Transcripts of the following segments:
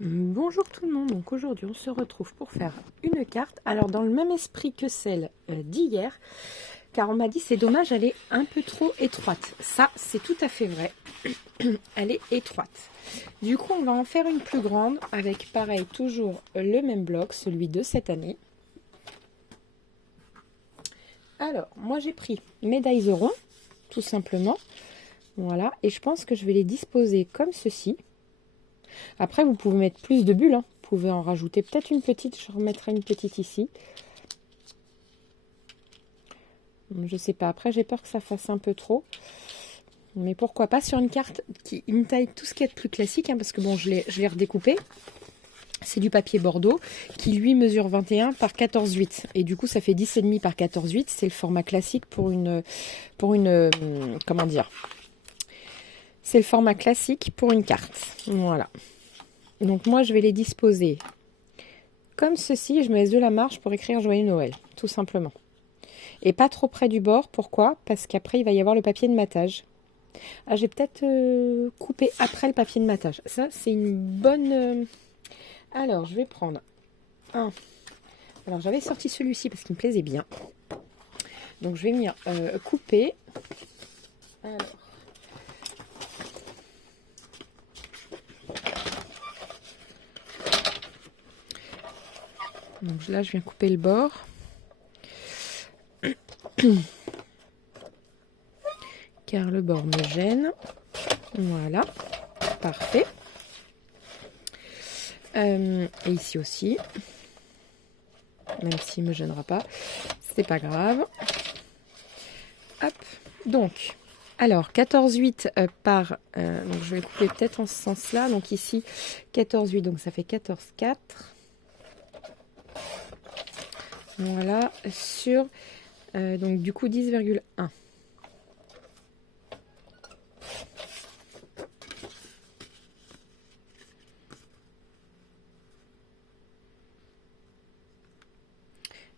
Bonjour tout le monde, donc aujourd'hui on se retrouve pour faire une carte, alors dans le même esprit que celle d'hier, car on m'a dit c'est dommage, elle est un peu trop étroite. Ça c'est tout à fait vrai, elle est étroite. Du coup on va en faire une plus grande avec pareil toujours le même bloc, celui de cette année. Alors moi j'ai pris mes dies ronds, tout simplement, voilà, et je pense que je vais les disposer comme ceci. Après, vous pouvez mettre plus de bulles, hein. Vous pouvez en rajouter peut-être une petite. Je remettrai une petite ici. Je sais pas. Après, j'ai peur que ça fasse un peu trop. Mais pourquoi pas sur une carte qui une taille tout ce qui est de plus classique, hein, parce que bon, je l'ai redécoupé. C'est du papier Bordeaux qui lui mesure 21 par 14,8. Et du coup, ça fait 10,5 par 14,8. C'est le format classique pour une comment dire? C'est le format classique pour une carte. Voilà. Donc moi, je vais les disposer comme ceci. Je me laisse de la marge pour écrire Joyeux Noël, tout simplement. Et pas trop près du bord. Pourquoi? Parce qu'après, il va y avoir le papier de matage. Ah, j'ai peut-être coupé après le papier de matage. Ça, c'est une bonne... Alors, je vais prendre un. Alors, j'avais sorti celui-ci parce qu'il me plaisait bien. Donc, je vais venir couper. Alors... Donc là, je viens couper le bord. Car le bord me gêne. Voilà. Parfait. Et ici aussi. Même s'il ne me gênera pas. C'est pas grave. Hop. Donc, alors 14,8 par... donc je vais couper peut-être en ce sens-là. Donc ici, 14,8. Donc ça fait 14,4. Voilà. Sur... donc du coup 10,1.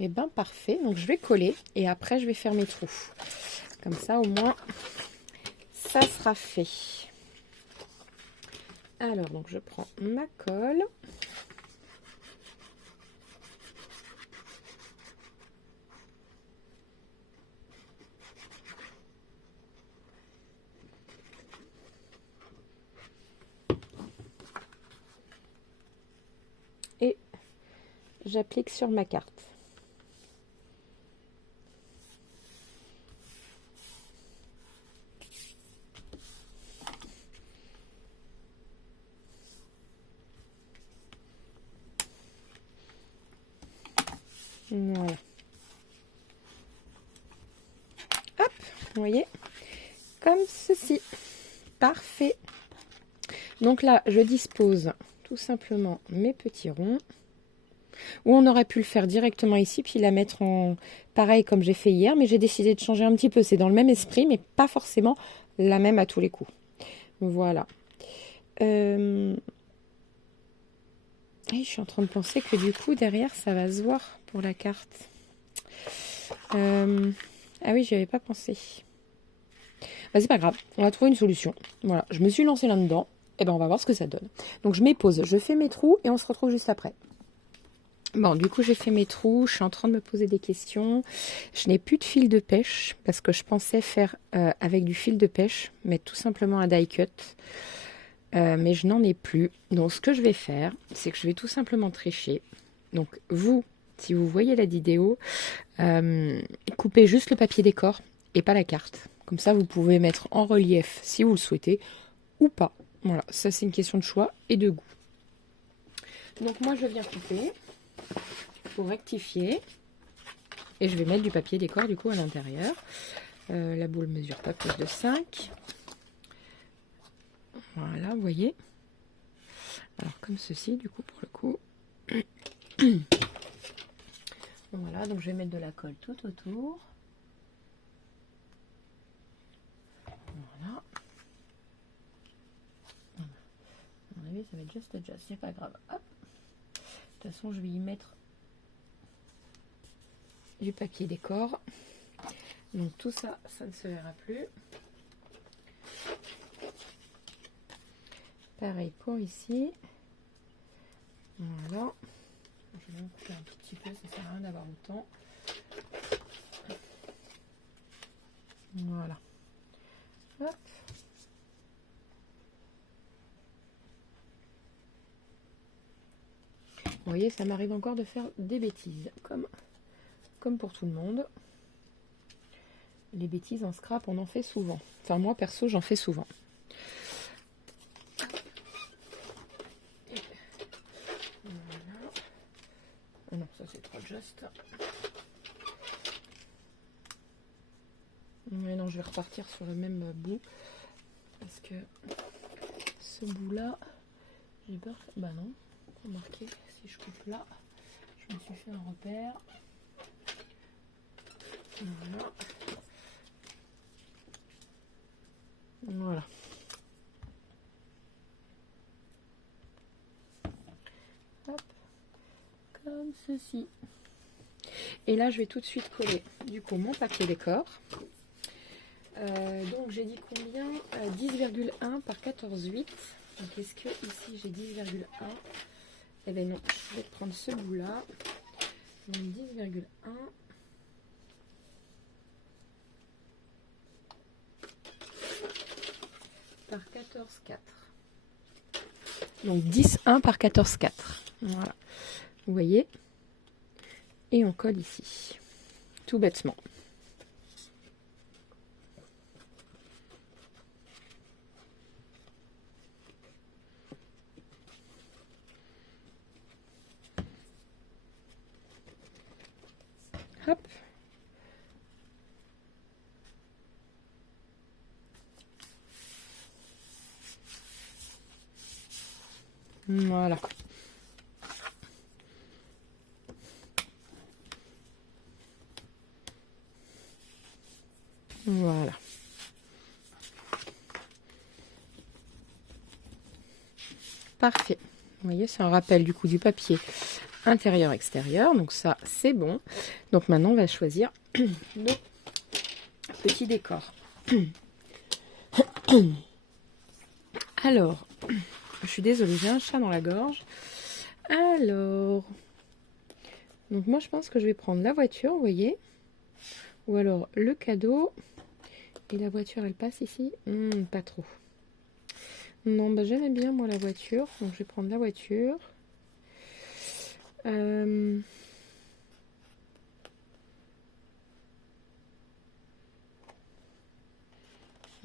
Et bien parfait, donc je vais coller et après je vais faire mes trous. Comme ça au moins ça sera fait. Alors donc je prends ma colle. Et j'applique sur ma carte. Voilà. Hop, vous voyez, comme ceci. Parfait. Donc là, je dispose tout simplement mes petits ronds. Ou on aurait pu le faire directement ici, puis la mettre en pareil comme j'ai fait hier. Mais j'ai décidé de changer un petit peu. C'est dans le même esprit, mais pas forcément la même à tous les coups. Voilà. Et je suis en train de penser que du coup, derrière, ça va se voir pour la carte. Ah oui, j'y avais pas pensé. Bah, c'est pas grave, on va trouver une solution. Voilà, je me suis lancée là-dedans. Et ben on va voir ce que ça donne. Donc je m'épose, je fais mes trous et on se retrouve juste après. Bon, du coup j'ai fait mes trous, je suis en train de me poser des questions. Je n'ai plus de fil de pêche parce que je pensais faire avec du fil de pêche, mettre tout simplement un die cut. Mais je n'en ai plus. Donc ce que je vais faire, c'est que je vais tout simplement tricher. Donc vous, si vous voyez la vidéo, coupez juste le papier décor et pas la carte. Comme ça, vous pouvez mettre en relief si vous le souhaitez ou pas. Voilà, ça c'est une question de choix et de goût. Donc moi je viens couper pour rectifier. Et je vais mettre du papier décor du coup à l'intérieur. La boule mesure pas plus de 5. Voilà, vous voyez. Alors comme ceci du coup pour le coup. Voilà, donc je vais mettre de la colle tout autour. Voilà. À mon avis, ça va être just, c'est pas grave. Hop. De toute façon, je vais y mettre du papier décor. Donc tout ça, ça ne se verra plus. Pareil pour ici. Voilà. Je vais en couper un tout petit peu, ça sert à rien d'avoir autant. Voilà. Hop. Vous voyez, ça m'arrive encore de faire des bêtises, comme pour tout le monde. Les bêtises en scrap, on en fait souvent. Enfin, moi, perso, j'en fais souvent. Voilà. Oh non, ça c'est trop juste. Mais non, je vais repartir sur le même bout. Parce que ce bout-là, j'ai peur que... Bah non, remarquez, si je coupe là, je me suis fait un repère. Voilà. Voilà. Hop. Comme ceci. Et là, je vais tout de suite coller du coup mon papier décor. Donc j'ai dit combien 10,1 par 14,8. Donc est-ce que ici j'ai 10,1? Eh bien non, je vais prendre ce bout là. Donc 10,1 par 14,4. Donc 10,1 par 14,4. Voilà. Vous voyez? Et on colle ici. Tout bêtement. Hop. Voilà. Voilà. Parfait. Vous voyez, c'est un rappel du coup du papier intérieur-extérieur. Donc ça, c'est bon. Donc maintenant, on va choisir nos petits décors. Alors, je suis désolée, j'ai un chat dans la gorge. Alors, donc moi, je pense que je vais prendre la voiture, vous voyez. Ou alors le cadeau. Et la voiture, elle passe ici? Pas trop. Non, bah j'aimais bien moi la voiture. Donc je vais prendre la voiture.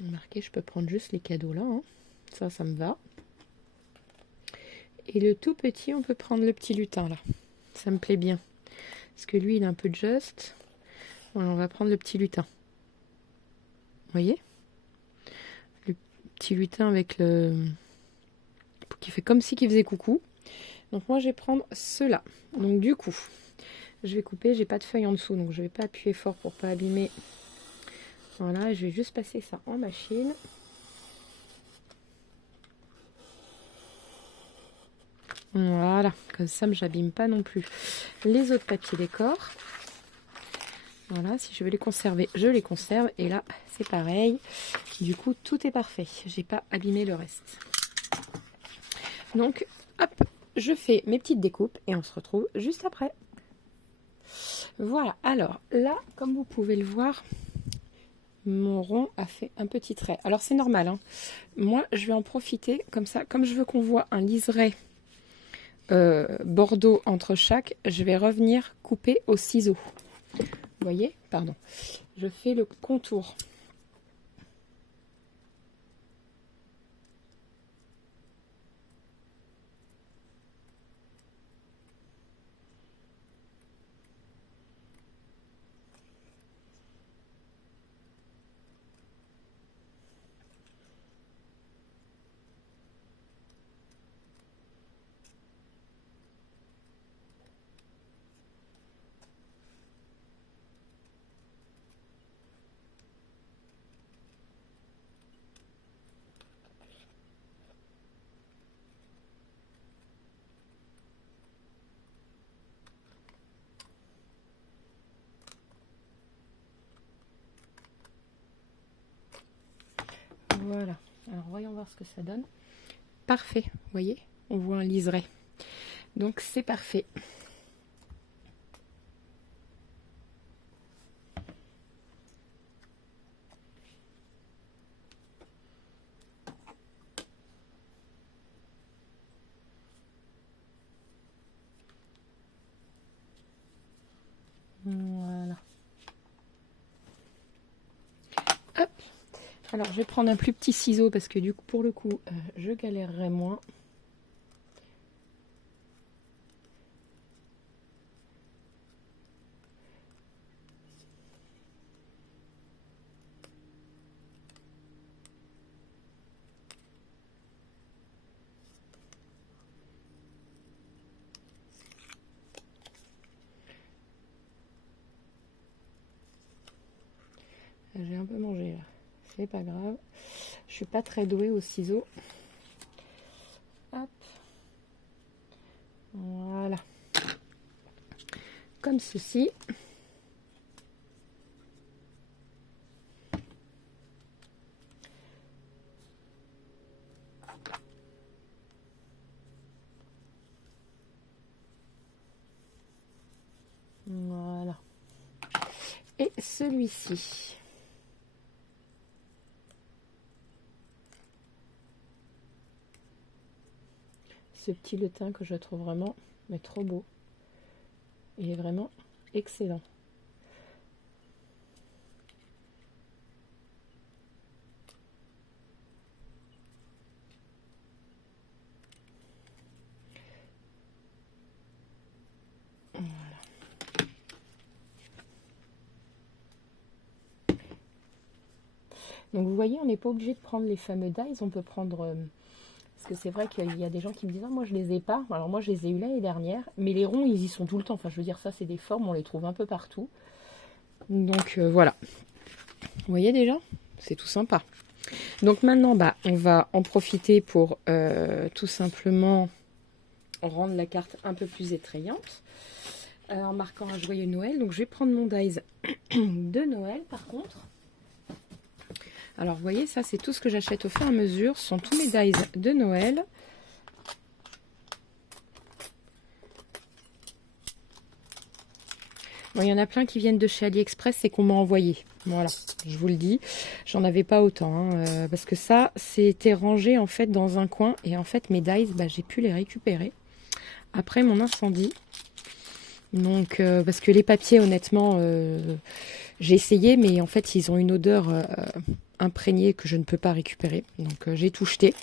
Marqué, je peux prendre juste les cadeaux là. Hein. Ça me va. Et le tout petit, on peut prendre le petit lutin là. Ça me plaît bien. Parce que lui, il est un peu juste. Voilà, on va prendre le petit lutin. Vous voyez? Le petit lutin avec le... qui fait comme si qu'il faisait coucou. Donc moi, je vais prendre ceux-là. Donc du coup, je vais couper. J'ai pas de feuille en dessous, donc je vais pas appuyer fort pour pas abîmer. Voilà, je vais juste passer ça en machine. Voilà, comme ça, j'abîme pas non plus les autres papiers décor. Voilà, si je veux les conserver, je les conserve. Et là, c'est pareil. Du coup, tout est parfait. J'ai pas abîmé le reste. Donc, hop, je fais mes petites découpes et on se retrouve juste après. Voilà, alors là, comme vous pouvez le voir, mon rond a fait un petit trait. Alors, c'est normal, hein. Moi, je vais en profiter comme ça. Comme je veux qu'on voit un liseré bordeaux entre chaque, je vais revenir couper au ciseau. Vous voyez, pardon, je fais le contour. Voilà, alors voyons voir ce que ça donne. Parfait, vous voyez, on voit un liseré. Donc c'est parfait. Voilà. Hop. Alors je vais prendre un plus petit ciseau parce que du coup pour le coup je galérerai moins. J'ai un peu mangé là, c'est pas grave. Je suis pas très douée au ciseau. Hop. Voilà. Comme ceci. Voilà. Et celui-ci. Ce petit lutin que je trouve vraiment mais trop beau. Il est vraiment excellent. Voilà. Donc vous voyez, on n'est pas obligé de prendre les fameux dies, on peut prendre... parce que c'est vrai qu'il y a des gens qui me disent ah, moi je les ai pas. Alors moi je les ai eu l'année dernière, mais les ronds ils y sont tout le temps. Enfin je veux dire ça c'est des formes, on les trouve un peu partout. Donc voilà. Vous voyez déjà, c'est tout sympa. Donc maintenant bah, on va en profiter pour tout simplement rendre la carte un peu plus étrayante. En marquant un joyeux Noël. Donc je vais prendre mon dies de Noël par contre. Alors vous voyez ça c'est tout ce que j'achète au fur et à mesure. Ce sont tous mes dies de Noël. Bon, il y en a plein qui viennent de chez AliExpress et qu'on m'a envoyé. Voilà, je vous le dis. J'en avais pas autant. Hein, parce que ça, c'était rangé en fait dans un coin. Et en fait, mes dies, bah, j'ai pu les récupérer après mon incendie. Donc, parce que les papiers, honnêtement, j'ai essayé. Mais en fait, ils ont une odeur imprégnée que je ne peux pas récupérer. Donc, j'ai tout jeté.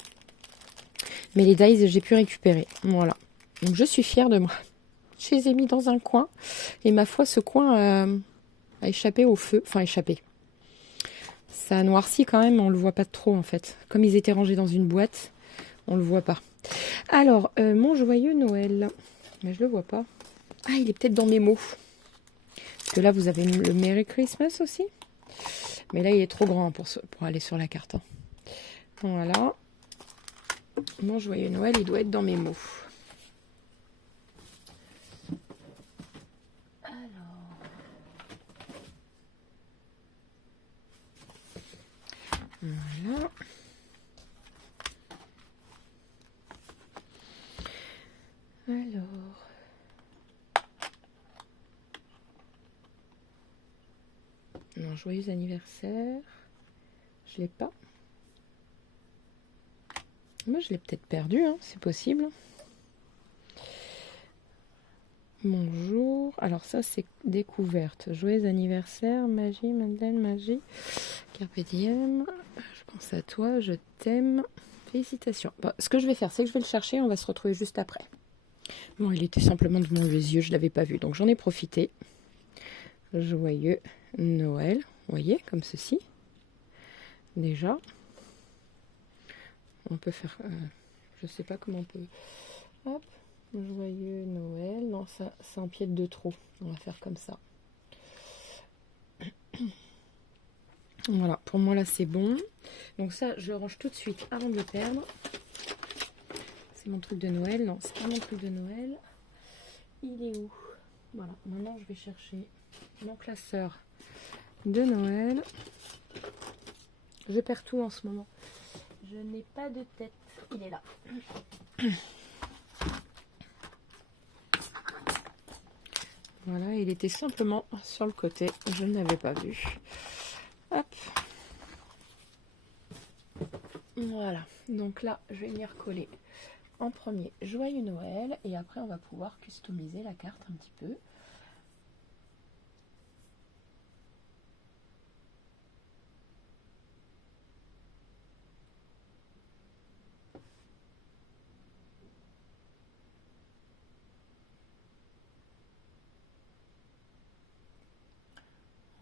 Mais les dies, j'ai pu récupérer. Voilà. Donc, je suis fière de moi. Je les ai mis dans un coin. Et ma foi, ce coin a échappé au feu. Enfin, échappé. Ça a noirci quand même, mais on ne le voit pas trop en fait. Comme ils étaient rangés dans une boîte, on ne le voit pas. Alors, mon joyeux Noël. Mais je le vois pas. Ah, il est peut-être dans mes mots. Parce que là, vous avez le Merry Christmas aussi. Mais là, il est trop grand pour aller sur la carte. Hein. Voilà. Mon joyeux Noël, il doit être dans mes mots. Voilà. Alors. Non, joyeux anniversaire. Je l'ai pas. Moi, je l'ai peut-être perdu, hein, c'est possible. Bonjour. Alors ça, c'est découverte. Joyeux anniversaire, magie, Madeleine, magie. Carpe diem. Je pense à toi, je t'aime. Félicitations. Bon, ce que je vais faire, c'est que je vais le chercher. On va se retrouver juste après. Bon, il était simplement devant les yeux, je ne l'avais pas vu. Donc j'en ai profité. Joyeux Noël. Vous voyez, comme ceci. Déjà. On peut faire... je sais pas comment on peut... Hop. Joyeux Noël. Non, ça, ça empiète de trop. On va faire comme ça. Voilà, pour moi là c'est bon. Donc ça, je le range tout de suite avant de le perdre. C'est mon truc de Noël. Non, c'est pas mon truc de Noël. Il est où? Voilà, maintenant je vais chercher mon classeur de Noël. Je perds tout en ce moment. Je n'ai pas de tête. Il est là. Voilà, il était simplement sur le côté, je ne l'avais pas vu. Hop. Voilà, donc là, je vais venir coller en premier Joyeux Noël et après on va pouvoir customiser la carte un petit peu.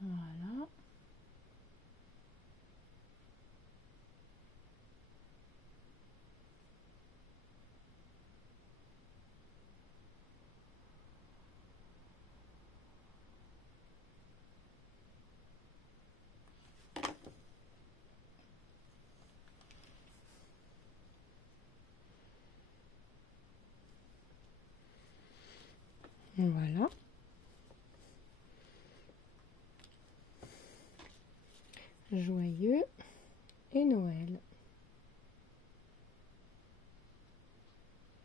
Voilà. Voilà. Joyeux et Noël.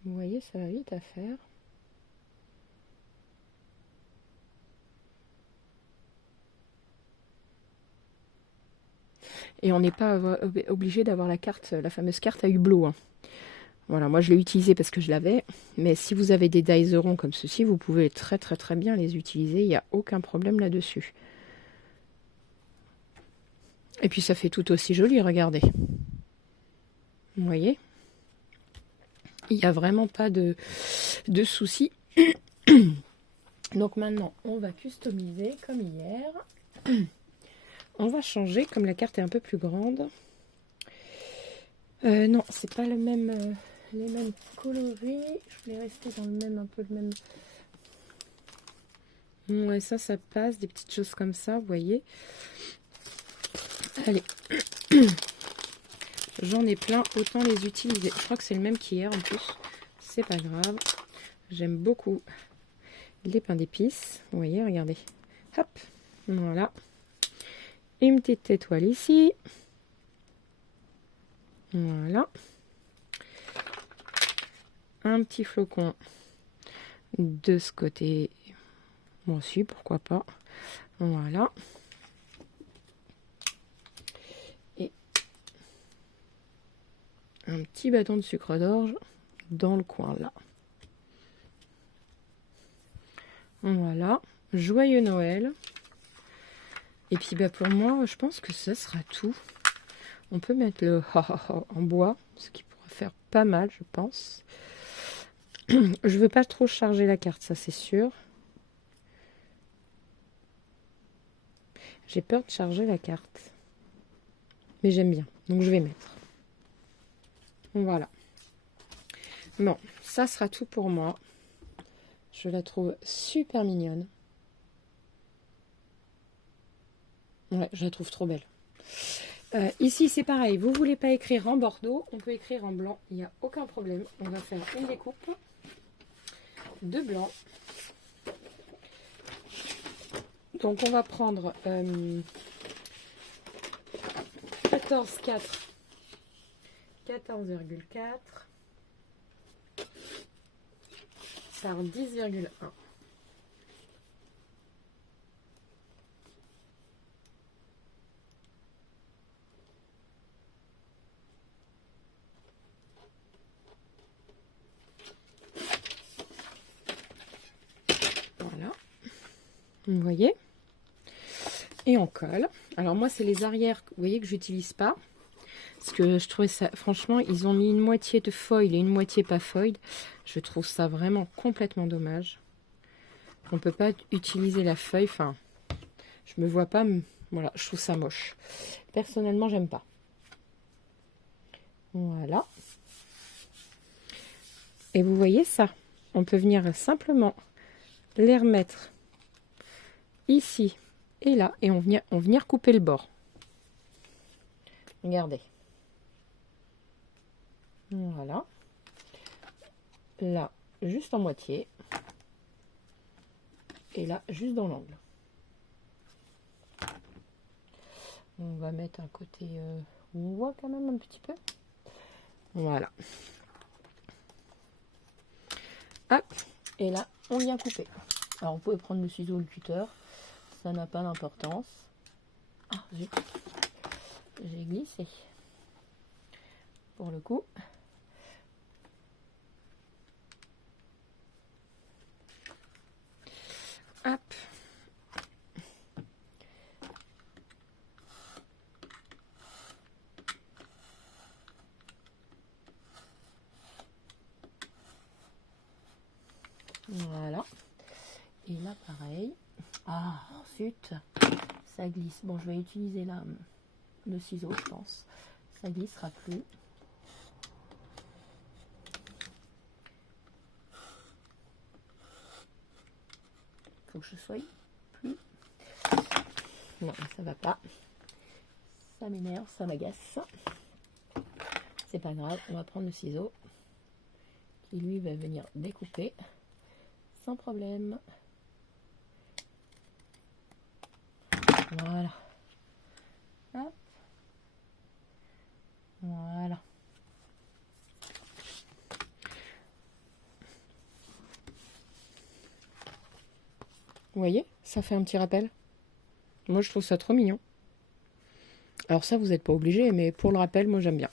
Vous voyez, ça va vite à faire. Et on n'est pas obligé d'avoir la carte, la fameuse carte à hublot. Hein. Voilà, moi je l'ai utilisée parce que je l'avais. Mais si vous avez des dies comme ceci, vous pouvez très bien les utiliser. Il n'y a aucun problème là-dessus. Et puis ça fait tout aussi joli, regardez. Vous voyez? Il n'y a vraiment pas de soucis. Donc maintenant, on va customiser comme hier. On va changer, comme la carte est un peu plus grande. Non, c'est pas le même, les mêmes coloris. Je voulais rester dans le même, un peu le même. Ouais, ça passe, des petites choses comme ça, vous voyez. Allez. J'en ai plein, autant les utiliser. Je crois que c'est le même qu'hier en plus. C'est pas grave. J'aime beaucoup les pains d'épices. Vous voyez, regardez. Hop, voilà. Une petite étoile ici. Voilà. Un petit flocon de ce côté. Moi aussi, pourquoi pas. Voilà. Et un petit bâton de sucre d'orge dans le coin là. Voilà. Joyeux Noël. Et puis bah pour moi, je pense que ça sera tout. On peut mettre le en bois, ce qui pourrait faire pas mal, je pense. Je veux pas trop charger la carte, ça c'est sûr. J'ai peur de charger la carte. Mais j'aime bien, donc je vais mettre. Voilà. Bon, ça sera tout pour moi. Je la trouve super mignonne. Ouais, je la trouve trop belle. Ici, c'est pareil. Vous voulez pas écrire en bordeaux, on peut écrire en blanc. Il n'y a aucun problème. On va faire une découpe de blanc. Donc, on va prendre 14,4. 14,4 par 10,1. Voilà. Vous voyez? Et on colle. Alors moi, c'est les arrières, vous voyez, que j'utilise pas. Parce que je trouvais ça, franchement, ils ont mis une moitié de foil et une moitié pas foil. Je trouve ça vraiment complètement dommage. On peut pas utiliser la feuille, enfin, je me vois pas, voilà, je trouve ça moche. Personnellement, j'aime pas. Voilà. Et vous voyez ça, on peut venir simplement les remettre ici et là, et on venir couper le bord. Regardez. Voilà. Là, juste en moitié. Et là, juste dans l'angle. On va mettre un côté où on voit quand même un petit peu. Voilà. Hop. Et là, on vient couper. Alors vous pouvez prendre le ciseau ou le cutter, ça n'a pas d'importance. Ah zut, j'ai glissé. Pour le coup. Hop. Voilà. Et là pareil. Ah zut, ça glisse. Bon, je vais utiliser le ciseau, je pense. Ça glissera plus. Faut que je sois plus. Non, ça va pas. Ça m'énerve, ça m'agace. C'est pas grave, on va prendre le ciseau qui lui va venir découper sans problème. Voilà. Hop. Voilà. Vous voyez, ça fait un petit rappel. Moi, je trouve ça trop mignon. Alors ça, vous n'êtes pas obligé, mais pour le rappel, moi, j'aime bien.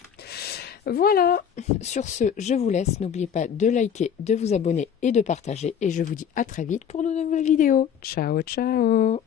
Voilà, sur ce, je vous laisse. N'oubliez pas de liker, de vous abonner et de partager. Et je vous dis à très vite pour de nouvelles vidéos. Ciao, ciao!